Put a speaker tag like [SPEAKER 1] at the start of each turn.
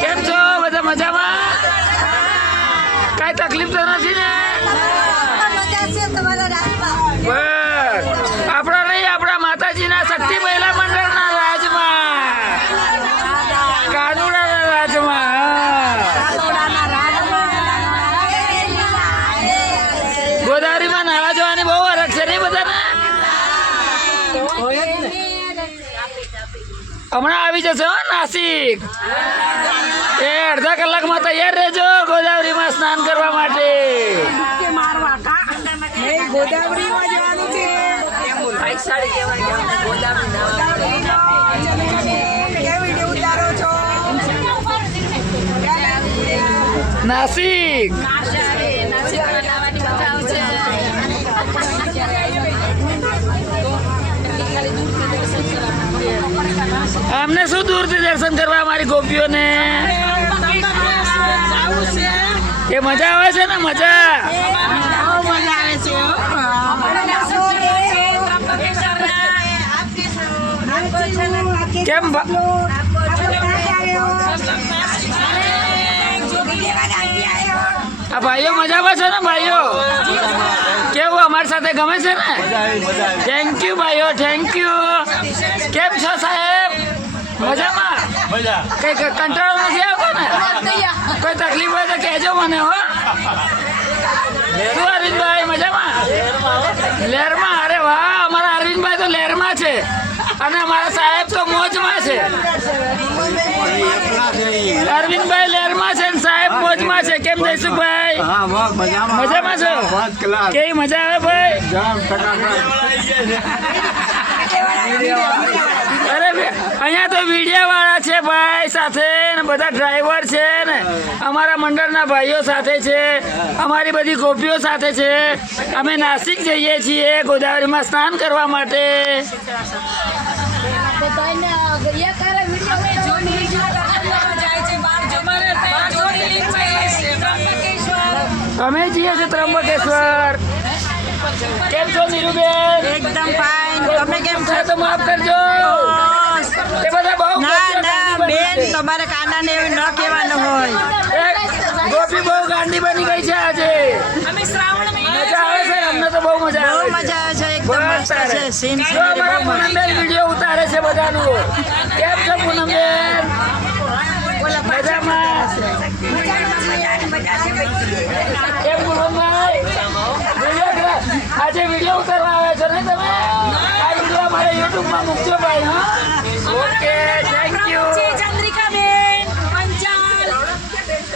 [SPEAKER 1] કેમ છો? બધા મજામાં? કાંઈ તકલીફ તો નથી ને? બસ. હમણાં આવી જશે હો નાસિક. એ અડધા કલાકમાં તૈયાર રહેજો ગોદાવરીમાં સ્નાન કરવા માટે. નાસિક. અમને શું દૂરથી દર્શન કરવા અમારી ગોપીઓને? એ મજા આવે છે ને, મજા? કેમ આ ભાઈઓ મજામાં છે ને, ભાઈઓ? સાથે ગમે છે ને? થેન્ક યુ ભાઈઓ થેન્ક યુ કેમ છો સાહેબ? મજામાં? કઈ કંટાળો નથી આવતો ને? કોઈ તકલીફ હોય તો કહેજો મને હો. શું અરવિંદભાઈ મજામાં? લહેરમાં? અરે વાહ અમારા અરવિંદભાઈ તો લહેરમાં છે. અને અમારા સાહેબ તો મોજમાં છે. અરવિંદભાઈ લહેરમાં છે ને સાહેબ મોજમાં છે
[SPEAKER 2] મજામાં.
[SPEAKER 1] મજામાં છો? કેવી મજા આવે ભાઈ? અરે અહીંયા તો વીડિયા વાળા છે ભાઈ સાથે ને બધા ડ્રાઈવર છે ને. અમારા મંડળના ભાઈઓ સાથે છે. અમારી બધી ગોપીઓ સાથે છે. અમે નાસિક જઈએ છીએ ગોદાવરીમાં સ્નાન કરવા માટે. અમે જઈએ છીએ ત્રંબકેશ્વર. કેમ છો નીરુબેન?
[SPEAKER 3] એકદમ ફાઇન તમે કેમ છો?
[SPEAKER 1] તો માફ કરજો. બધા બહુ
[SPEAKER 3] ના ના બેન તમારે કાનાને એવું ન કહેવાનું હોય.
[SPEAKER 1] ગોપી બહુ ગાંડી બની ગઈ છે આજે. મજા આવે છે અમને તો બહુ મજા
[SPEAKER 3] બહુ
[SPEAKER 1] આવે બહુ
[SPEAKER 3] મજા આવે છે એકદમ મસ્ત છે સીન
[SPEAKER 1] જો અમારા પૂનમબેન વિડિયો ઉતારે છે બધાનું. કેમ છો પૂનમબેન મજામાં કેમ પૂનમભાઈ વીડિયો ઉતાર- આજે વીડિયો ઉતારવા આવ્યા છો ને તમે? આ વીડિયો અમારા યુટ્યુબમાં મૂકજો ભાઈ હા? ઓકે